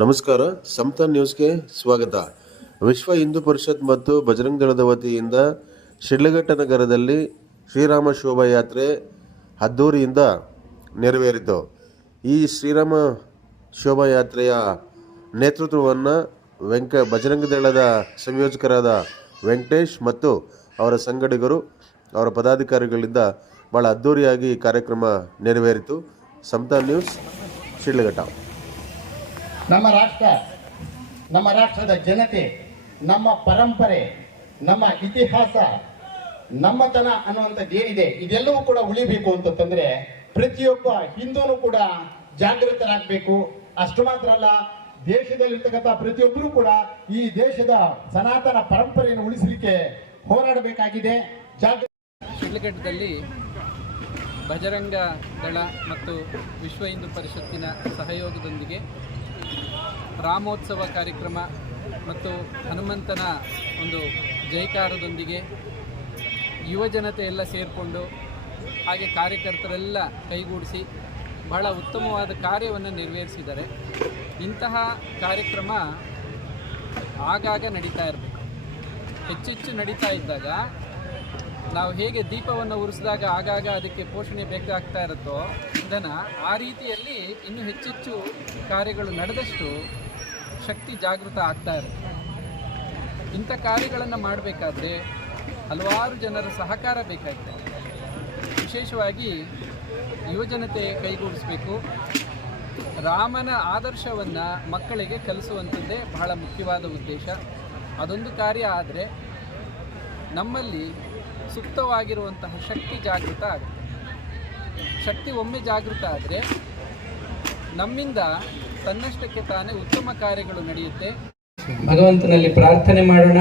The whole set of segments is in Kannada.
ನಮಸ್ಕಾರ. ಸಮತಾ ನ್ಯೂಸ್ಗೆ ಸ್ವಾಗತ. ವಿಶ್ವ ಹಿಂದೂ ಪರಿಷತ್ ಮತ್ತು ಬಜರಂಗ ದಳದ ವತಿಯಿಂದ ಶಿಡ್ಲಘಟ್ಟ ನಗರದಲ್ಲಿ ಶ್ರೀರಾಮ ಶೋಭಾಯಾತ್ರೆ ಅದ್ದೂರಿಯಿಂದ ನೆರವೇರಿತು. ಈ ಶ್ರೀರಾಮ ಶೋಭಾಯಾತ್ರೆಯ ನೇತೃತ್ವವನ್ನು ಬಜರಂಗ ದಳದ ಸಂಯೋಜಕರಾದ ವೆಂಕಟೇಶ್ ಮತ್ತು ಅವರ ಸಂಗಡಿಗರು, ಅವರ ಪದಾಧಿಕಾರಿಗಳಿಂದ ಭಾಳ ಅದ್ದೂರಿಯಾಗಿ ಕಾರ್ಯಕ್ರಮ ನೆರವೇರಿತು. ಸಮತಾ ನ್ಯೂಸ್, ಶಿಡ್ಲಘಟ್ಟ. ನಮ್ಮ ರಾಷ್ಟ್ರ, ನಮ್ಮ ರಾಷ್ಟ್ರದ ಜನತೆ, ನಮ್ಮ ಪರಂಪರೆ, ನಮ್ಮ ಇತಿಹಾಸ, ನಮ್ಮತನ ಅನ್ನುವಂಥದ್ದು ಏನಿದೆ ಇದೆಲ್ಲವೂ ಕೂಡ ಉಳಿಬೇಕು ಅಂತಂದ್ರೆ ಪ್ರತಿಯೊಬ್ಬ ಹಿಂದೂನು ಕೂಡ ಜಾಗೃತರಾಗಬೇಕು. ಅಷ್ಟು ಮಾತ್ರ ಅಲ್ಲ, ದೇಶದಲ್ಲಿರ್ತಕ್ಕಂಥ ಪ್ರತಿಯೊಬ್ಬರು ಕೂಡ ಈ ದೇಶದ ಸನಾತನ ಪರಂಪರೆಯನ್ನು ಉಳಿಸಲಿಕ್ಕೆ ಹೋರಾಡಬೇಕಾಗಿದೆ. ಶಿಡ್ಲಘಟ್ಟದಲ್ಲಿ ಬಜರಂಗ ದಳ ಮತ್ತು ವಿಶ್ವ ಹಿಂದೂ ಪರಿಷತ್ತಿನ ಸಹಯೋಗದೊಂದಿಗೆ ರಾಮೋತ್ಸವ ಕಾರ್ಯಕ್ರಮ ಮತ್ತು ಹನುಮಂತನ ಒಂದು ಜಯಕಾರದೊಂದಿಗೆ ಯುವಜನತೆ ಎಲ್ಲ ಸೇರಿಕೊಂಡು ಹಾಗೆ ಕಾರ್ಯಕರ್ತರೆಲ್ಲ ಕೈಗೂಡಿಸಿ ಬಹಳ ಉತ್ತಮವಾದ ಕಾರ್ಯವನ್ನು ನೆರವೇರಿಸಿದ್ದಾರೆ. ಇಂತಹ ಕಾರ್ಯಕ್ರಮ ಆಗಾಗ ನಡೀತಾ ಇರಬೇಕು. ಹೆಚ್ಚೆಚ್ಚು ನಡೀತಾ ಇದ್ದಾಗ ನಾವು ಹೇಗೆ ದೀಪವನ್ನು ಉರಿಸಿದಾಗ ಆಗಾಗ ಅದಕ್ಕೆ ಪೋಷಣೆ ಬೇಕಾಗ್ತಾ ಇರುತ್ತೋ ಇಂಧನ, ಆ ರೀತಿಯಲ್ಲಿ ಇನ್ನೂ ಹೆಚ್ಚೆಚ್ಚು ಕಾರ್ಯಗಳು ನಡೆದಷ್ಟು ಶಕ್ತಿ ಜಾಗೃತ ಆಗ್ತಾ ಇರುತ್ತೆ. ಇಂಥ ಕಾರ್ಯಗಳನ್ನು ಮಾಡಬೇಕಾದ್ರೆ ಹಲವಾರು ಜನರ ಸಹಕಾರ ಬೇಕಾಗಿದೆ. ವಿಶೇಷವಾಗಿ ಯುವಜನತೆ ಕೈಗೂಡಿಸಬೇಕು. ರಾಮನ ಆದರ್ಶವನ್ನು ಮಕ್ಕಳಿಗೆ ಕಲಿಸುವಂಥದ್ದೇ ಬಹಳ ಮುಖ್ಯವಾದ ಉದ್ದೇಶ. ಅದೊಂದು ಕಾರ್ಯ ಆದರೆ ನಮ್ಮಲ್ಲಿ ಸೂಕ್ತವಾಗಿರುವಂತಹ ಶಕ್ತಿ ಜಾಗೃತ ಆಗುತ್ತೆ. ಶಕ್ತಿ ಒಮ್ಮೆ ಜಾಗೃತ ಆದರೆ ನಮ್ಮಿಂದ ತನ್ನಷ್ಟಕ್ಕೆ ತಾನೇ ಉತ್ತಮ ಕಾರ್ಯಗಳು ನಡೆಯುತ್ತೆ. ಭಗವಂತನಲ್ಲಿ ಪ್ರಾರ್ಥನೆ ಮಾಡೋಣ.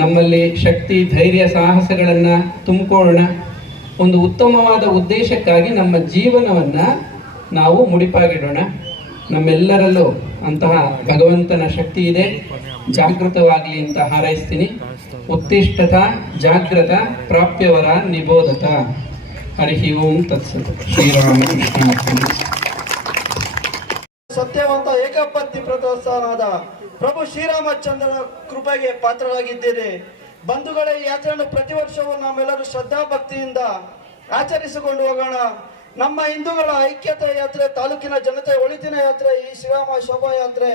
ನಮ್ಮಲ್ಲಿ ಶಕ್ತಿ, ಧೈರ್ಯ, ಸಾಹಸಗಳನ್ನು ತುಂಬಿಕೊಳ್ಳೋಣ. ಒಂದು ಉತ್ತಮವಾದ ಉದ್ದೇಶಕ್ಕಾಗಿ ನಮ್ಮ ಜೀವನವನ್ನು ನಾವು ಮುಡಿಪಾಗಿಡೋಣ. ನಮ್ಮೆಲ್ಲರಲ್ಲೂ ಅಂತಹ ಭಗವಂತನ ಶಕ್ತಿ ಇದೆ. ಜಾಗೃತವಾಗಲಿ ಅಂತ ಹಾರೈಸ್ತೀನಿ. ಉತ್ತಿಷ್ಠತ ಜಾಗ್ರತ ಪ್ರಾಪ್ಯವರ ನಿಬೋಧತ. ಹರಿ ಓಂ ತತ್ಸತ್. ಶ್ರೀರಾಮಕೃಷ್ಣ. ಸತ್ಯವಂತ ಏಕಪತ್ನಿ ಪ್ರದರ್ಶನಾದ ಪ್ರಭು ಶ್ರೀರಾಮಚಂದ್ರನ ಕೃಪೆಗೆ ಪಾತ್ರರಾಗಿದ್ದೇನೆ. ಬಂಧುಗಳೇ, ಈ ಯಾತ್ರೆಯನ್ನು ಪ್ರತಿ ವರ್ಷವೂ ನಾವೆಲ್ಲರೂ ಶ್ರದ್ಧಾ ಭಕ್ತಿಯಿಂದ ಆಚರಿಸಿಕೊಂಡು ಹೋಗೋಣ. ನಮ್ಮ ಹಿಂದೂಗಳ ಐಕ್ಯತೆ ಯಾತ್ರೆ, ತಾಲೂಕಿನ ಜನತೆ ಒಳಿತಿನ ಯಾತ್ರೆ ಈ ಶ್ರೀರಾಮ ಶೋಭಾಯಾತ್ರೆ.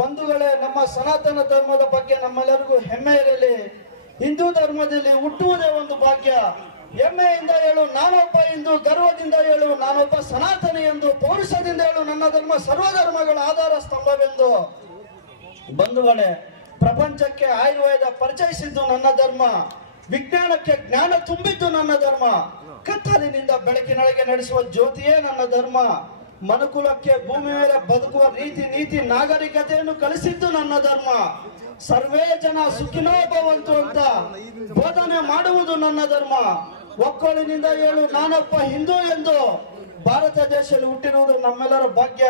ಬಂಧುಗಳೇ, ನಮ್ಮ ಸನಾತನ ಧರ್ಮದ ಬಗ್ಗೆ ನಮ್ಮೆಲ್ಲರಿಗೂ ಹೆಮ್ಮೆ ಇರಲಿ. ಹಿಂದೂ ಧರ್ಮದಲ್ಲಿ ಹುಟ್ಟುವುದೇ ಒಂದು ಭಾಗ್ಯ. ಹೆಮ್ಮೆಯಿಂದ ಹೇಳು ನಾನೊಬ್ಬ ಹಿಂದೂ, ಗರ್ವದಿಂದ ಹೇಳು ನಾನೊಬ್ಬ ಸನಾತನಿ ಎಂದು, ಪೌರುಷದಿಂದ ಹೇಳು ನನ್ನ ಧರ್ಮ ಸರ್ವಧರ್ಮಗಳ ಆಧಾರ ಸ್ತಂಭವೆಂದು. ಬಂಧುಗಳೇ, ಪ್ರಪಂಚಕ್ಕೆ ಆಯುರ್ವೇದ ಪರಿಚಯಿಸಿದ್ದು ನನ್ನ ಧರ್ಮ, ವಿಜ್ಞಾನಕ್ಕೆ ಜ್ಞಾನ ತುಂಬಿದ್ದು ನನ್ನ ಧರ್ಮ, ಕತ್ತಲಿನಿಂದ ಬೆಳಕಿನೊಳಗೆ ನಡೆಸುವ ಜ್ಯೋತಿಯೇ ನನ್ನ ಧರ್ಮ, ಮನುಕುಲಕ್ಕೆ ಭೂಮಿ ಮೇಲೆ ಬದುಕುವ ರೀತಿ ನೀತಿ ನಾಗರಿಕತೆಯನ್ನು ಕಲಿಸಿದ್ದು ನನ್ನ ಧರ್ಮ, ಸರ್ವೇ ಜನ ಸುಖಿನೋ ಭವಂತು ಅಂತ ಬೋಧನೆ ಮಾಡುವುದು ನನ್ನ ಧರ್ಮ, ಒಕ್ಕಲಿನಿಂದ ಹೇಳು ನಾನೊಬ್ಬ ಹಿಂದೂ ಎಂದು. ಭಾರತ ದೇಶದಲ್ಲಿ ಹುಟ್ಟಿರುವುದು ನಮ್ಮೆಲ್ಲರ ಭಾಗ್ಯ.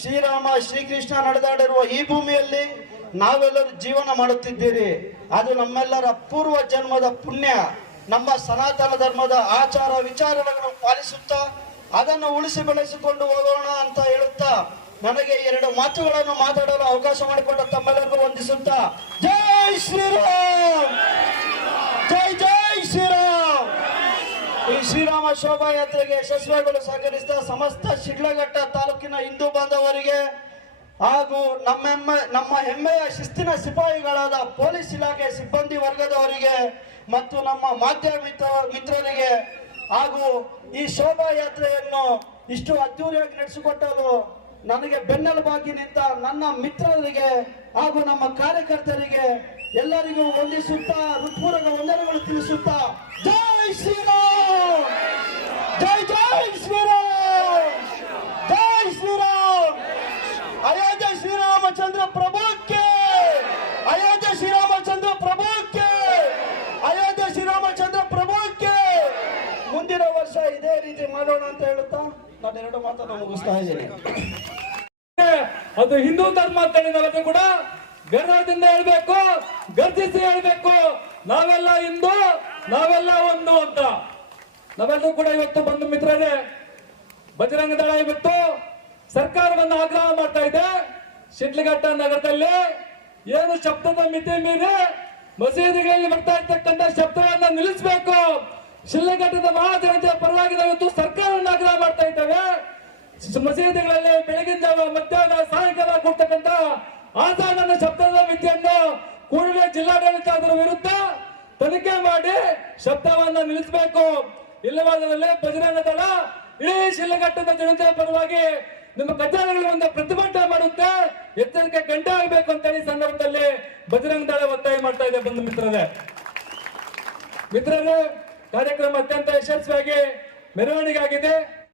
ಶ್ರೀರಾಮ ಶ್ರೀಕೃಷ್ಣ ನಡೆದಾಡಿರುವ ಈ ಭೂಮಿಯಲ್ಲಿ ನಾವೆಲ್ಲರೂ ಜೀವನ ಮಾಡುತ್ತಿದ್ದೀರಿ. ಅದು ನಮ್ಮೆಲ್ಲರ ಪೂರ್ವ ಜನ್ಮದ ಪುಣ್ಯ. ನಮ್ಮ ಸನಾತನ ಧರ್ಮದ ಆಚಾರ ವಿಚಾರಗಳನ್ನು ಪಾಲಿಸುತ್ತಾ ಅದನ್ನು ಉಳಿಸಿ ಬೆಳೆಸಿಕೊಂಡು ಹೋಗೋಣ ಅಂತ ಹೇಳುತ್ತಾ ನನಗೆ ಎರಡು ಮಾತುಗಳನ್ನು ಮಾತಾಡಲು ಅವಕಾಶ ಮಾಡಿಕೊಂಡ ತಮ್ಮೆಲ್ಲರಿಗೂ ವಂದಿಸುತ್ತಾ ಜೈ ಶ್ರೀರಾಮ್, ಜೈ ಜೈ ಶ್ರೀರಾಮ್. ಈ ಶ್ರೀರಾಮ ಶೋಭಾಯಾತ್ರೆಗೆ ಯಶಸ್ವಿಯಾಗಲು ಸಹಕರಿಸಿದ ಸಮಸ್ತ ಶಿಡ್ಲಘಟ್ಟ ತಾಲೂಕಿನ ಹಿಂದೂ ಬಾಂಧವರಿಗೆ ಹಾಗೂ ನಮ್ಮ ಹೆಮ್ಮೆಯ ಶಿಸ್ತಿನ ಸಿಪಾಯಿಗಳಾದ ಪೊಲೀಸ್ ಇಲಾಖೆ ಸಿಬ್ಬಂದಿ ವರ್ಗದವರಿಗೆ ಮತ್ತು ನಮ್ಮ ಮಾಧ್ಯಮ ಮಿತ್ರರಿಗೆ ಹಾಗೂ ಈ ಶೋಭಾಯಾತ್ರೆಯನ್ನು ಇಷ್ಟು ಅದ್ದೂರಿಯಾಗಿ ನಡೆಸಿಕೊಟ್ಟಲು ನನಗೆ ಬೆನ್ನೆಲುಬಾಗಿ ನಿಂತ ನನ್ನ ಮಿತ್ರರಿಗೆ ಹಾಗೂ ನಮ್ಮ ಕಾರ್ಯಕರ್ತರಿಗೆ ಎಲ್ಲರಿಗೂ ವಂದಿಸುತ್ತಾ ಹೃತ್ಪೂರ್ವಕ ವಂದನೆಗಳು ತಿಳಿಸುತ್ತಾ ಜೈ ಶ್ರೀರಾಮ್, ಜೈ ಜೈ ಶ್ರೀರಾಮ್, ಜೈ ಶ್ರೀರಾಮ್. ಅಯೋಧ್ಯ ಶ್ರೀರಾಮಚಂದ್ರ ಪ್ರಭುಕ್ಕೆ, ಅಯೋಧ್ಯ ಶ್ರೀರಾಮಚಂದ್ರ ಪ್ರಭುಕ್ಕೆ, ಅಯೋಧ್ಯ ಶ್ರೀರಾಮಚಂದ್ರ ಪ್ರಭುಕ್ಕೆ. ಮುಂದಿನ ವರ್ಷ ಇದೇ ರೀತಿ ಮಾಡೋಣ ಅಂತ ಹೇಳುತ್ತಾ ನಾನು ಎರಡು ಮಾತನ್ನು ಮುಗಿಸ್ತಾ ಇದ್ದೇನೆ. ಅದು ಹಿಂದೂ ಧರ್ಮ ಅಂತ ಹೇಳಿದ್ರೆ ಕೂಡ ಗರ್ವದಿಂದ ಹೇಳ್ಬೇಕು, ಗರ್ಜಿಸಿ ಹೇಳ್ಬೇಕು, ನಾವೆಲ್ಲ ಹಿಂದೂ, ನಾವೆಲ್ಲ ಒಂದು ಅಂತ. ನಾವೆಲ್ಲೂ ಕೂಡ ಇವತ್ತು ಬಂಧು ಮಿತ್ರರೇ, ಬಜರಂಗ ದಳ ಇವತ್ತು ಸರ್ಕಾರವನ್ನು ಆಗ್ರಹ ಮಾಡ್ತಾ ಇದೆ. ಶಿಡ್ಲಘಟ್ಟ ನಗರದಲ್ಲಿ ಏನು ಶಬ್ದದ ಮಿತಿ ಮೀರಿ ಮಸೀದಿಗಳಲ್ಲಿ ಬರ್ತಾ ಇರ್ತಕ್ಕಂಥ ಶಬ್ದವನ್ನ ನಿಲ್ಲಿಸಬೇಕು. ಶಿಡ್ಲಘಟ್ಟದ ಮಹಾಜನತೆಯ ಪರವಾಗಿ ನಾವು ಇವತ್ತು ಸರ್ಕಾರವನ್ನು ಆಗ್ರಹ ಮಾಡ್ತಾ ಇದ್ದೇವೆ. ಮಸೀದಿಗಳಲ್ಲಿ ಬೆಳಗಿನ ಜಾವ ಮಧ್ಯಾಹ್ನ ಸಾಯಂಕಾಲ ಕೊಡ್ತಕ್ಕಂಥ ಆಸಾನ ಶಬ್ದದ ಮಿತಿಯನ್ನು ಕೂಡಲೇ ಜಿಲ್ಲಾಡಳಿತ ಅದರ ವಿರುದ್ಧ ತನಿಖೆ ಮಾಡಿ ಶಬ್ದವನ್ನ ನಿಲ್ಲಿಸಬೇಕು. ಇಲ್ಲವಾದಲ್ಲಿ ಬಜರಂಗ ದಳ ಇಡೀ ಶಿಡ್ಲಘಟ್ಟದ ಜನತೆಯ ಪರವಾಗಿ ನಿಮ್ಮ ಕಚೇರಿಗಳ ಒಂದು ಪ್ರತಿಭಟನೆ ಮಾಡುತ್ತೆ. ಎಚ್ಚರಿಕೆ ಗಂಟೆ ಆಗಬೇಕು ಅಂತ ಈ ಸಂದರ್ಭದಲ್ಲಿ ಬಜರಂಗ ದಳ ಒತ್ತಾಯ ಮಾಡ್ತಾ ಇದೆ. ಬಂಧು ಮಿತ್ರರೇ, ಕಾರ್ಯಕ್ರಮ ಅತ್ಯಂತ ಯಶಸ್ವಿಯಾಗಿ ಮೆರವಣಿಗೆ ಆಗಿದೆ.